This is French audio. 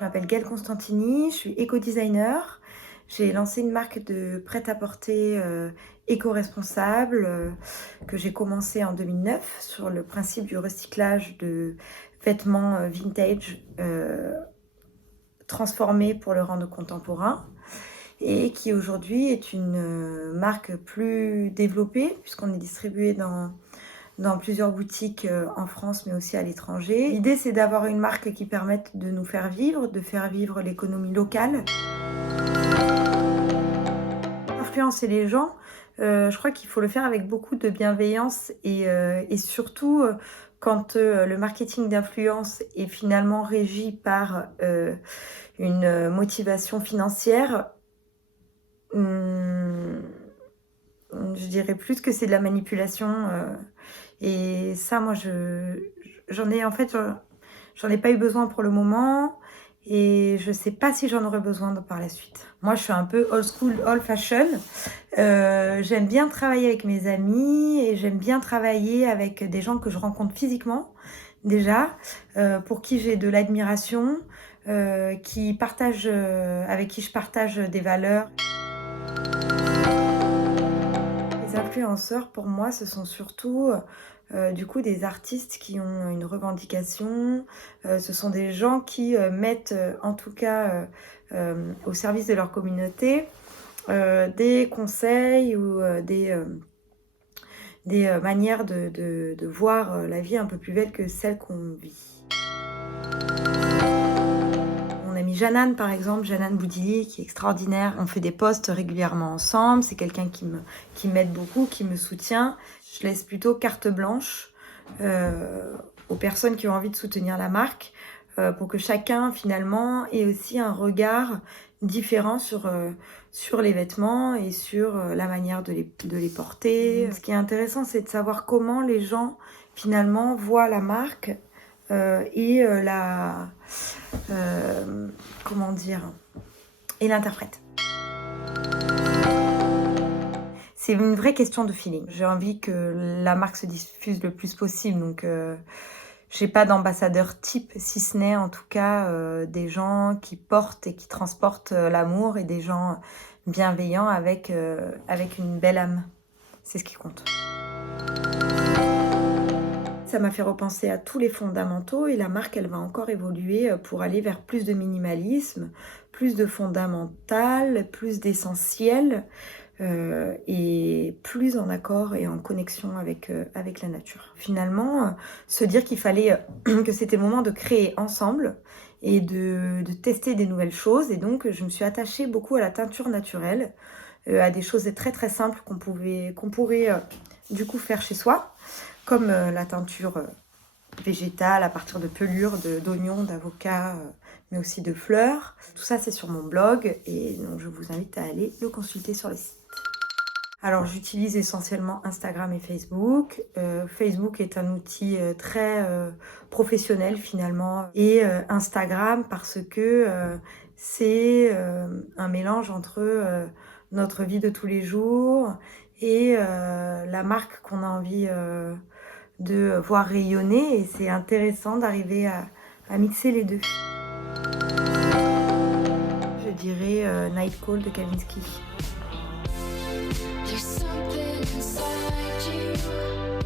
Je m'appelle Gaëlle Constantini, je suis éco-designer. J'ai lancé une marque de prêt-à-porter éco-responsable que j'ai commencé en 2009 sur le principe du recyclage de vêtements vintage transformés pour le rendre contemporain et qui aujourd'hui est une marque plus développée puisqu'on est distribué dans plusieurs boutiques en France, mais aussi à l'étranger. L'idée, c'est d'avoir une marque qui permette de nous faire vivre, de faire vivre l'économie locale. Influencer les gens, je crois qu'il faut le faire avec beaucoup de bienveillance et surtout quand le marketing d'influence est finalement régi par une motivation financière, je dirais plus que c'est de la manipulation. Et ça, moi, j'en ai en fait, j'en ai pas eu besoin pour le moment et je sais pas si j'en aurai besoin par la suite. Moi, je suis un peu old school, old fashion. J'aime bien travailler avec mes amis et j'aime bien travailler avec des gens que je rencontre physiquement déjà, pour qui j'ai de l'admiration, avec qui je partage des valeurs. Les influenceurs, pour moi, ce sont surtout du coup des artistes qui ont une revendication. Ce sont des gens qui mettent en tout cas au service de leur communauté des conseils ou des manières de voir la vie un peu plus belle que celle qu'on vit. Mon amie Jeannane, par exemple, Jeannane Boudilly, qui est extraordinaire. On fait des posts régulièrement ensemble. C'est quelqu'un qui m'aide beaucoup, qui me soutient. Je laisse plutôt carte blanche aux personnes qui ont envie de soutenir la marque pour que chacun, finalement, ait aussi un regard différent sur les vêtements et sur la manière de les porter. Ce qui est intéressant, c'est de savoir comment les gens, finalement, voient la marque et comment dire, et l'interprète. C'est une vraie question de feeling. J'ai envie que la marque se diffuse le plus possible, donc j'ai pas d'ambassadeur type, si ce n'est en tout cas des gens qui portent et qui transportent l'amour et des gens bienveillants avec une belle âme. C'est ce qui compte. Ça m'a fait repenser à tous les fondamentaux et la marque, elle va encore évoluer pour aller vers plus de minimalisme, plus de fondamental, plus d'essentiel et plus en accord et en connexion avec la nature. Finalement, se dire qu'il fallait que c'était le moment de créer ensemble et de tester des nouvelles choses. Et donc, je me suis attachée beaucoup à la teinture naturelle, à des choses très très simples qu'on pourrait du coup faire chez soi, comme la teinture végétale à partir de pelures, d'oignons, d'avocats, mais aussi de fleurs. Tout ça, c'est sur mon blog et donc je vous invite à aller le consulter sur le site. Alors, j'utilise essentiellement Instagram et Facebook. Facebook est un outil très professionnel finalement. Et Instagram parce que c'est un mélange entre notre vie de tous les jours et la marque qu'on a envie de voir rayonner. Et c'est intéressant d'arriver à mixer les deux. Je dirais Night Call de Kavinsky. There's something inside you.